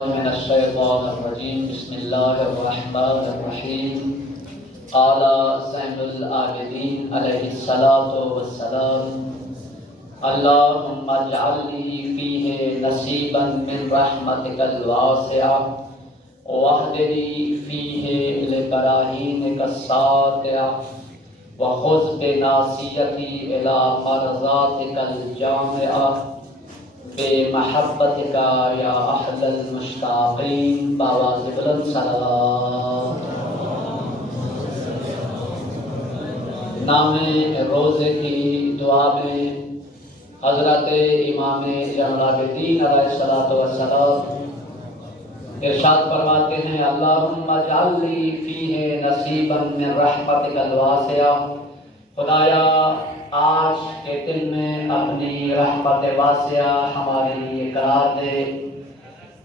من الشیطان الرجیم بسم اللہ الرحمن الرحیم قال زین العابدین علیہ الصلاۃ والسلام اللہم اجعل لی فیہ نصیبا من رحمتک الواسعہ واہدنی فیہ لبراہینک الساطعہ وخذ بناصیتی الی مرضاتک الجامعہ بے محبت کا یا احد المشتاقین باواز بلند صلوات۔ نام روزے کی دعا میں حضرت امام زین العابدین علیہ الصلوۃ والسلام ارشاد فرماتے ہیں اللہم اجعل لی فیہ نصیبا من رحمتک الواسعہ، خدایا آج کے دن میں اپنی رحمت واسعہ ہمارے لیے قرار دے۔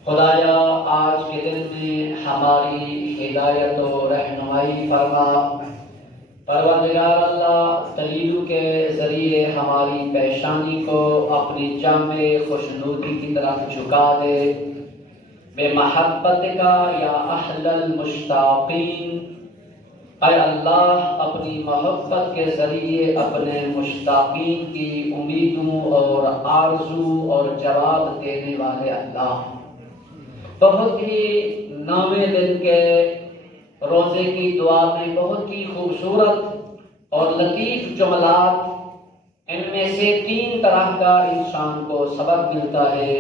خدایا آج کے دن میں ہماری ہدایت و رہنمائی فرما۔ پروردگار اللہ دلیلوں کے ذریعے ہماری پیشانی کو اپنی جامع خوشنودی کی طرف جھکا دے۔ بے محبت کا یا اہل المشتاقین، اے اللہ اپنی محبت کے ذریعے اپنے مشتاقین کی امیدوں اور آرزو اور جواب دینے والے اللہ، بہت ہی نامے دل کے روزے کی دعا میں بہت ہی خوبصورت اور لطیف جملات، ان میں سے 3 طرح کا انسان کو سبق ملتا ہے۔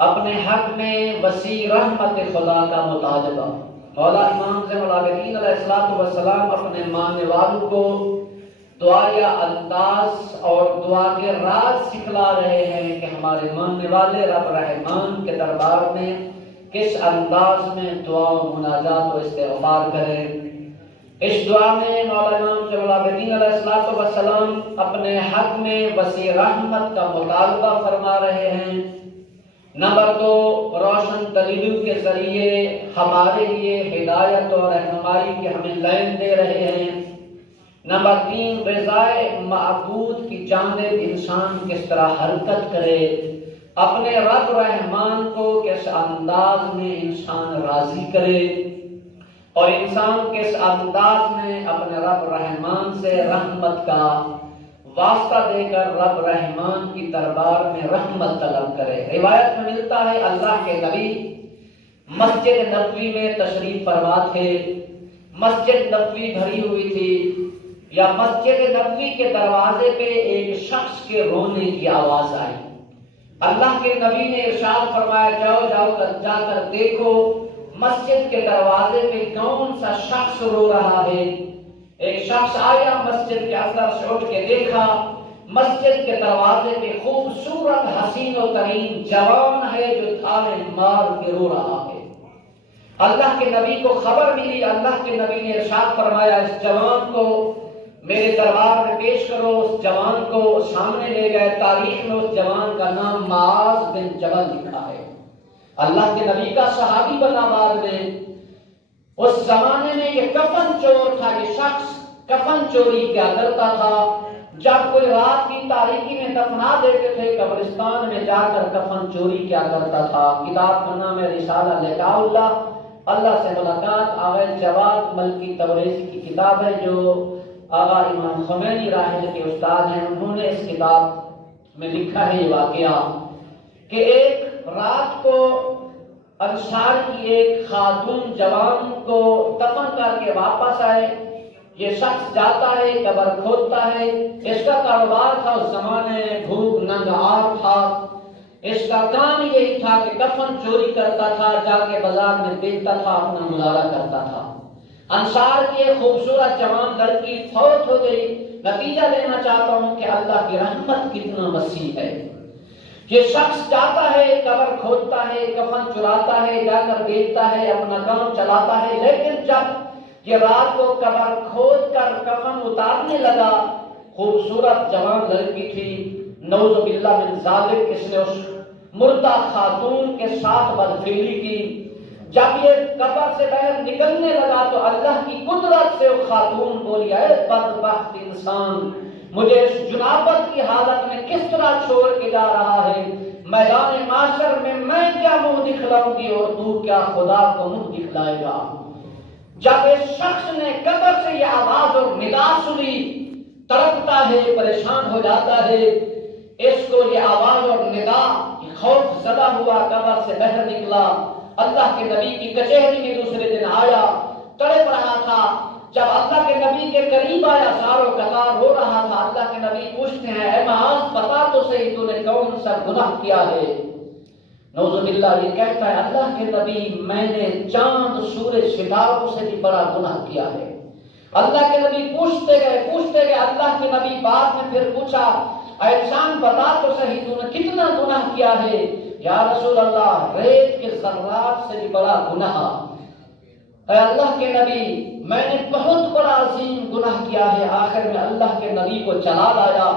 اپنے حق میں وسیع رحمت خدا کا مطالبہ، مولا امام زین العابدین علیہ السلام اپنے ماننے والوں کو دعائیا انداز اور دعا کے راز سکھلا رہے ہیں کہ ہمارے ماننے والے رب رحمان کے دربار میں کس انداز میں دعا و مناجات و استغفار کریں۔ اس دعا میں مولا امام زین العابدین علیہ السلام اپنے حق میں وسیع رحمت کا مطالبہ فرما رہے ہیں۔ نمبر 2، روشن دلیلوں کے ذریعے ہمارے لیے ہدایت اور رہنمائی کی ہمیں لائن دے رہے ہیں۔ نمبر 3، رضائے معبود کی جانب انسان کس طرح حرکت کرے، اپنے رب رحمان کو کس انداز میں انسان راضی کرے، اور انسان کس انداز میں اپنے رب رحمان سے رحمت کا واسطہ دے کر رب رحمان کی دربار میں رحمت طلب کرے۔ روایت میں ملتا ہے اللہ کے نبی مسجد نبوی میں تشریف فرما تھے، مسجد نبوی بھری ہوئی تھی، یا مسجد نبوی کے دروازے پہ ایک شخص کے رونے کی آواز آئی۔ اللہ کے نبی نے ارشاد فرمایا جا کر دیکھو مسجد کے دروازے پہ کون سا شخص رو رہا ہے۔ ایک شخص آیا، مسجد کے اندر سے اٹھ کے دیکھا، مسجد کے دروازے پہ خوبصورت حسین و ترین جوان ہے جو تھالے مار کے رو رہا ہے۔ اللہ کے نبی کو خبر ملی، اللہ کے نبی نے ارشاد فرمایا اس جوان کو میرے دربار میں پیش کرو۔ اس جوان کو سامنے لے گئے، تاریخ میں اس جوان کا نام معاذ بن جبل لکھا ہے، اللہ کے نبی کا صحابی بنا بعد میں۔ اس زمانے میں یہ کفن چور تھا، یہ شخص کفن چوری کیا کرتا تھا۔ جب کوئی رات کی تاریکی میں دفنا دیتے تھے، قبرستان میں جا کر کفن چوری کیا کرتا تھا۔ کتاب کا نام ہے رسالہ لقاء اللہ، اللہ سے ملاقات۔ آغا جواد ملکی تبریزی کی کتاب ہے جو آغا امام خمینی راحلہ کے استاد ہیں، انہوں نے اس کتاب میں لکھا ہے یہ واقعہ کہ ایک رات کو انصار کی ایک خاتون جوان کو دفن کر کے واپس آئے۔ یہ شخص جاتا ہے، قبر کھودتا ہے، اس کا کاروبار تھا اس زمانے میں بھوک ننگ آر تھا، اس کا کام یہی تھا کہ کفن چوری کرتا تھا، جا کے بازار میں بیچتا تھا، اپنا گزارا کرتا تھا۔ انصار کی ایک خوبصورت جوان لڑکی فوت ہو گئی۔ نتیجہ لینا چاہتا ہوں کہ اللہ کی رحمت کتنا وسیع ہے۔ یہ شخص جاتا ہے، قبر کھودتا ہے، کفن چراتا ہے، جا کر بیچتا ہے، اپنا کام چلاتا ہے، لیکن جب یہ رات کو قبر کھود کر کفن اتارنے لگا، خوبصورت جوان لڑکی تھی، نعوذ باللہ من ذالک، اس نے اس مردہ خاتون کے ساتھ بدفعلی کی۔ جب یہ قبر سے باہر نکلنے لگا تو اللہ کی قدرت سے وہ خاتون بولی، اے بدبخت انسان، مجھے اس جنابت کی حالت میں کس طرح چھوڑ کے جا رہا ہے؟ میدان معاشر میں کیا منہ دکھلاؤں گی اور تو کیا خدا کو منہ دکھلائے گا؟ جب اس شخص نے قبر سے یہ آواز اور ندا سنی، تڑپتا ہے، پریشان ہو جاتا ہے، اس کو یہ آواز اور ندا خوف زدہ ہوا، قبر سے باہر نکلا، اللہ کے نبی کی کچہری میں دوسرے دن آیا، تڑپ رہا تھا۔ جب اللہ کے نبی کے قریب آیا، ساروں قطار رو رہا تھا۔ اللہ کے نبی پوچھتے ہیں، اے معاذ بتا تو صحیح تو نے کون سا گناہ کیا ہے؟ نعوذ باللہ یہ کہتا ہے، اللہ کے نبی میں نے چاند سورج ستاروں سے بھی بڑا گناہ کیا ہے۔ اللہ کے نبی پوچھتے گئے، اللہ کے نبی بعد میں پھر پوچھا، اے انسان بتا تو صحیح تو نے کتنا گناہ کیا ہے؟ یا رسول اللہ ریت کے ذرات سے بھی بڑا گناہ۔ اے اللہ کے نبی میں نے بہت بڑا عظیم گناہ کیا ہے۔ آخر میں اللہ کے نبی کو چلا لایا۔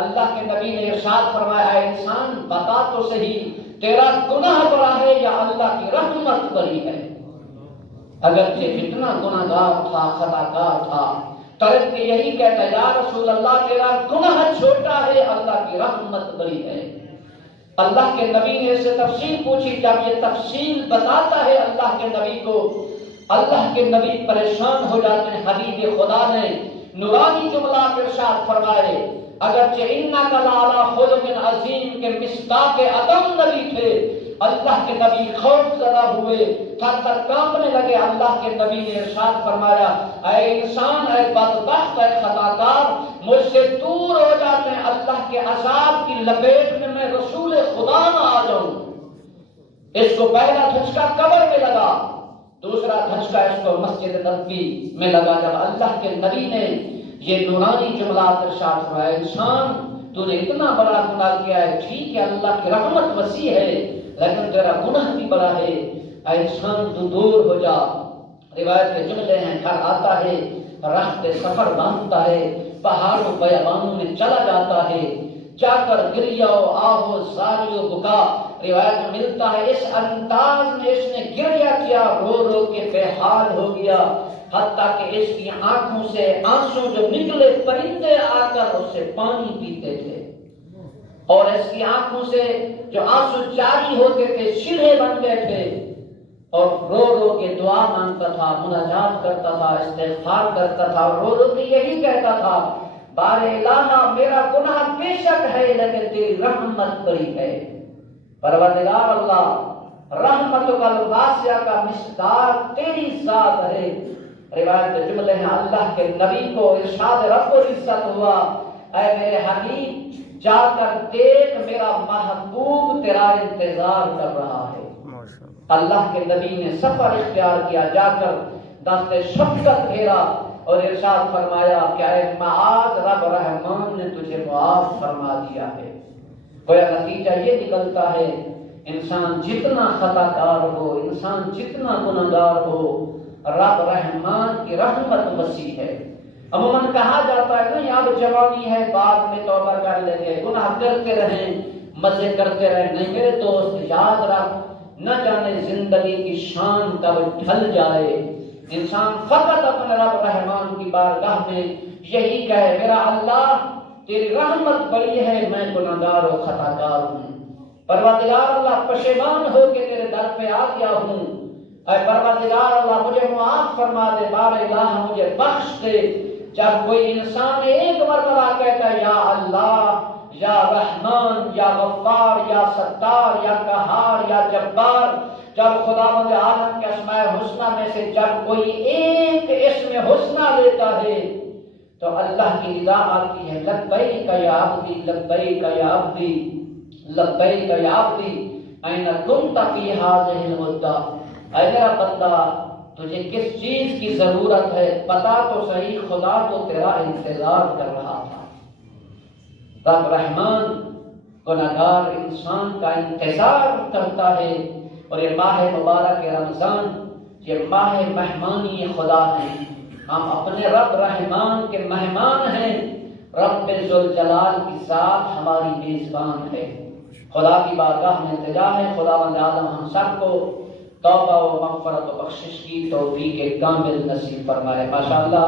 اللہ کے نبی نے ارشاد فرمایا، اے انسان بتا تو صحیح تیرا گناہ بڑا ہے یا اللہ کی رحمت بڑی ہے؟ اگرچہ کتنا گناہگار تھا، خطاکار تھا، تڑپ کے یہی کہتا ہے، یا رسول اللہ تیرا گناہ چھوٹا ہے، اللہ کی رحمت بڑی ہے۔ اللہ کے نبی نے اسے تفصیل پوچھی۔ جب یہ تفصیل بتاتا ہے اللہ کے نبی کو، اللہ کے نبی پریشان ہو جاتے ہیں۔ حبیب خدا نے نورانی جملہ ارشاد فرمائے، اگرچہ انک لعلی خلق عظیم کے مصداق عدم نبی تھے، اللہ کے نبی خوف زدہ ہوئے، تھر تھر کانپنے لگے۔ اللہ کے نبی نے ارشاد فرمایا، اے انسان، اے بدبخت، اے خطاکار، مجھ سے دور ہو جاتے ہیں اللہ کے عذاب کی لپیٹ میں رسول خدا نہ آ جاؤں۔ اس کو پہلا دھچکا قبر میں لگا، دوسرا دھچکا اس کو مسجد نبوی میں لگا، جب اللہ کے نبی نے یہ نورانی جملات ارشاد فرمایا، انسان تو نے اتنا بڑا گناہ کیا ہے، ٹھیک ہے اللہ کی رحمت وسیع ہے لیکن تیرا گناہ بھی بڑا ہے، اے انسان تو دور ہو جا۔ روایت کے جملے ہیں، گھر آتا ہے، رخت سفر باندھتا ہے، پہاڑوں بیابانوں میں چلا جاتا ہے، جا کر گریا و آہو زاری و بکا، روایت میں ملتا ہے اس انداز میں اس نے گریا کیا، رو رو کے بے حال ہو گیا، حتیٰ کہ اس کی آنکھوں سے آنسو جو نکلے، پرندے آ کر اس سے پانی پیتے تھے، اور اس کی آنکھوں سے جو آنسو جاری ہوتے تھے سیڑھے بن گئے تھے، اور رو رو کے دعا مانگتا تھا، مناجات کرتا تھا، استغفار کرتا تھا، اور رو رو کے یہی کہتا تھا، بار الہا میرا گناہ بے شک ہے لیکن تیری رحمت بڑی ہے۔ پروردگار اللہ، رحمتک الواسعہ کا مصداق تیری ذات ہے۔ روایت کے جملے ہیں، اللہ کے نبی کو ارشاد رب العزت ہوا، اے میرے حبیب جا کر دیکھ میرا محبوب تیرا انتظار کر رہا ہے۔ اللہ کے نبی نے سفر اختیار کیا، جا کر دست شفقت گھیرا اور ارشاد فرمایا کہ اے معاذ رب رحمان نے تجھے معاف فرما دیا ہے۔ گویا نتیجہ یہ نکلتا ہے، انسان جتنا خطا کار ہو، انسان جتنا گناہگار ہو، رب رحمان کی رحمت وسیع ہے۔ عموماً کہا جاتا ہے نہیں اب جوانی ہے بعد میں توبہ کر لیں گے، گناہ کرتے رہیں، مزے کرتے رہیں۔ نہیں میرے دوست، یاد رکھ نہ جانے زندگی کی شان کب ڈھل جائے۔ انسان فقط اپنے رب رحمان کی بارگاہ میں یہی کہے، میرا اللہ تیری رحمت بڑی ہے، میں گناہگار و خطاکار ہوں، پروردگار اللہ پشیمان ہو کے تیرے در پہ آ گیا ہوں، اے پروردگار اللہ مجھے معاف فرما دے، بار الہ مجھے بخش دے۔ جب کوئی انسان ایک مرتبہ کہتا ہے یا اللہ، یا رحمان، یا غفار، یا ستار، یا قہار، یا جبار، جب خداوند عالم کے اسماء حسنہ میں سے جب کوئی ایک اسم حسنہ لیتا ہے تو اللہ کی رضا آتی ہے، لبیک یا عبدی، لبیک یا عبدی، لبیک یا عبدی، این کنت فی ہذہ المدہ، اے میرا بندہ تجھے کس چیز کی ضرورت ہے، پتا تو صحیح، خدا تو تیرا انتظار کر رہا تھا۔ رب رحمان گناہگار انسان کا انتظار کرتا ہے، اور یہ ماہ مبارک رمضان یہ ماہ مہمانی خدا ہے، ہم اپنے رب رحمان کے مہمان ہیں، رب ذوالجلال کی ذات ہماری میزبان ہے۔ خدا کی بارگاہ میں التجا ہے، خداوند عالم ہم سب کو توبہ و مغفرت و بخشش کی توفیق کامل نصیب فرمائے۔ ماشاءاللہ۔